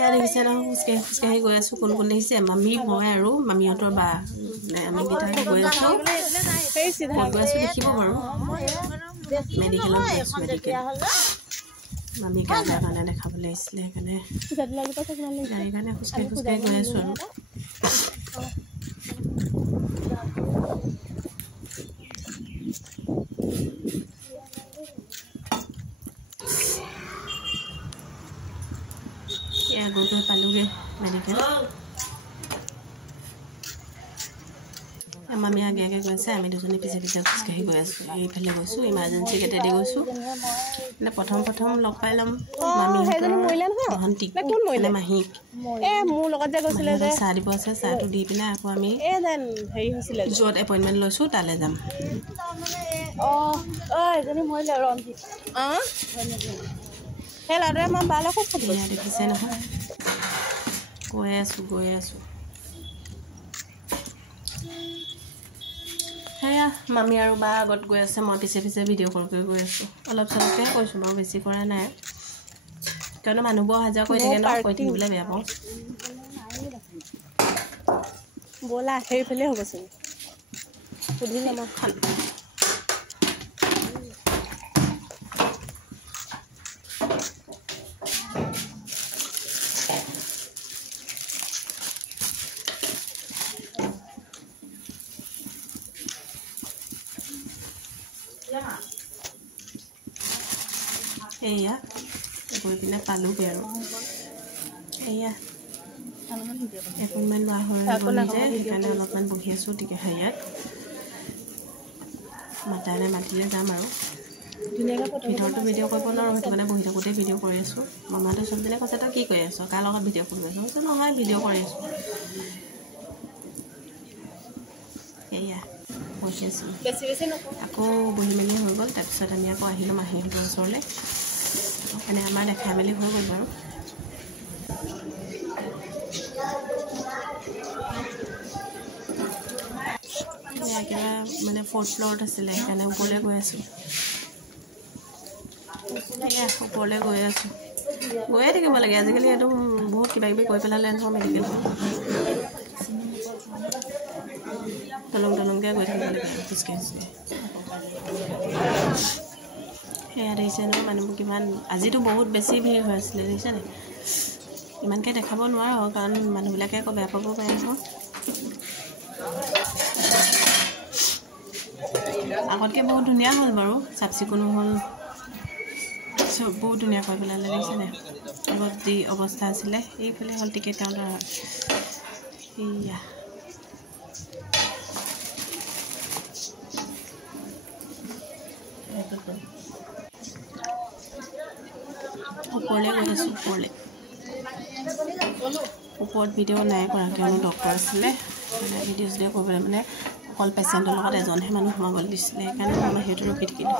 ইয়াত দেখিছে নহয় খোজকাঢ়ি গৈ আছোঁ কোন কোন দেখিছে মামী মই আৰু মামীহঁতৰ বা আমি কেইটাই গৈ আছোঁ দেখিব বাৰু মেডিকেলত গৈ আছোঁ মেডিকেল মামী গা বেয়া কাৰণে দেখাবলৈ আহিছিলে সেইকাৰণে খোজকাঢ়ি গৈ আছোঁ আৰু গৈ পালোগৈ মেডিকেল মামী আগে আগে গৈছে আমি দুজনী পিছে পিছে খোজকাঢ়ি গৈ আছোঁ এইফালে গৈছোঁ ইমাৰ্জেঞ্চি গেটেদি গৈছোঁ মানে প্ৰথম লগ পাই ল'ম মামীহঁতৰ মাহীক চাহ দিব আছে চাহটো দি পিনে আকৌ আমি য'ত এপইণ্টমেণ্ট লৈছোঁ তালৈ যাম দেখিছে নহয় গৈ আছোঁ সেয়া মামী আৰু বা আগত গৈ আছে মই পিছে পিছে ভিডিঅ' কল কৰি গৈ আছোঁ অলপ চলপকৈ কৈছোঁ মই বেছি কৰা নাই কাৰণ মানুহবোৰ অহা যোৱা কৰি থাকে ন কৈ থাকিবলৈ বেয়া পাওঁ ব'লা সেইফালে হ'বচোন সুধি ল'ম এয়া গৈ পিনে পালোগৈ আৰু এয়া এপইণ্টমেণ্ট লোৱা হৈ গ'ল যে সেইকাৰণে অলপমান বহি আছোঁ গতিকে হেৰিয়াত মাতিলে যাম আৰু ভিতৰতো ভিডিঅ' কৰিব নোৱাৰোঁ সেইটো কাৰণে বহি থাকোঁতে ভিডিঅ' কৰি আছোঁ মামাহঁতে চবদিনে কৈছে তই কি কৰি আছ কাৰ লগত ভিডিঅ' কৰি আছোঁ কৈছে নহয় ভিডিঅ' কৰি আছোঁ এয়া বহি আছোঁ আকৌ বহি মেলি হৈ গ'ল তাৰপিছত আমি আকৌ আহিলোঁ মাহীহঁতৰ ওচৰলৈ মানে আমাৰ দেখাই মেলি হৈ গ'ল বাৰু একেবাৰে মানে 4th ফ্ল'ৰত আছিলে সেইকাৰণে ওপৰলৈ গৈ আছোঁ ওপৰলৈ গৈ আছোঁ গৈয়ে থাকিব লাগে আজিকালি এইটো বহুত কিবাকিবি কৰি পেলালে নহয় মেডিকেলখন তলংকৈ গৈ থাকিব লাগে খোজকাঢ়ি সেয়া দেখিছে নহয় মানুহবোৰ কিমান আজিতো বহুত বেছি ভিৰ হৈ আছিলে দেখিছেনে ইমানকৈ দেখাব নোৱাৰোঁ কাৰণ মানুহবিলাকে আকৌ বেয়া পাব পাৰে নহয় আগতকৈ বহুত ধুনীয়া হ'ল বাৰু চাফ চিকুণো হ'ল চব বহুত ধুনীয়া কৰি পেলালে দেখিছেনে আগত যি অৱস্থা আছিলে এইফালে হ'ল টিকেট কাউণ্টাৰ এয়া ওপৰলৈ গৈ আছোঁ ওপৰত ভিডিঅ' নাই কৰা কিয়নো ডক্টৰ আছিলে মানে ভিডিঅ' চিডিঅ' কৰিবলৈ মানে অকল পেচেণ্টৰ লগত এজনহে মানুহ সোমাবলৈ দিছিলে সেইকাৰণে মই সেইটো ৰখি থাকিলোঁ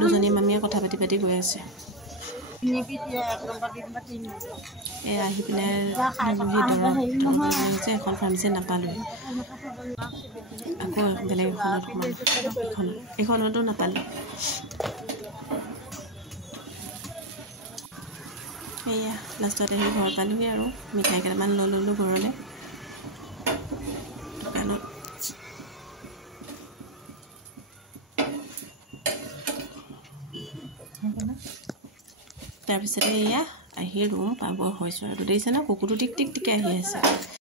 দুজনী মামীয়ে কথা পাতি গৈ আছে আহি পিনে যে এখন ফাৰ্মাচী নাপালোঁ আকৌ বেলেগ এইখনতো নাপালোঁ সেয়া লাষ্টত আহি ঘৰ পালোঁগৈ আৰু মিঠাই কেইটামান লৈ ল'লোঁ ঘৰলৈ দোকানত তাৰপিছতে এয়া আহি ৰুম পাব হৈছোঁ আৰু দেখিছে ন কুকুৰটো টিক টিককৈ আহি আছে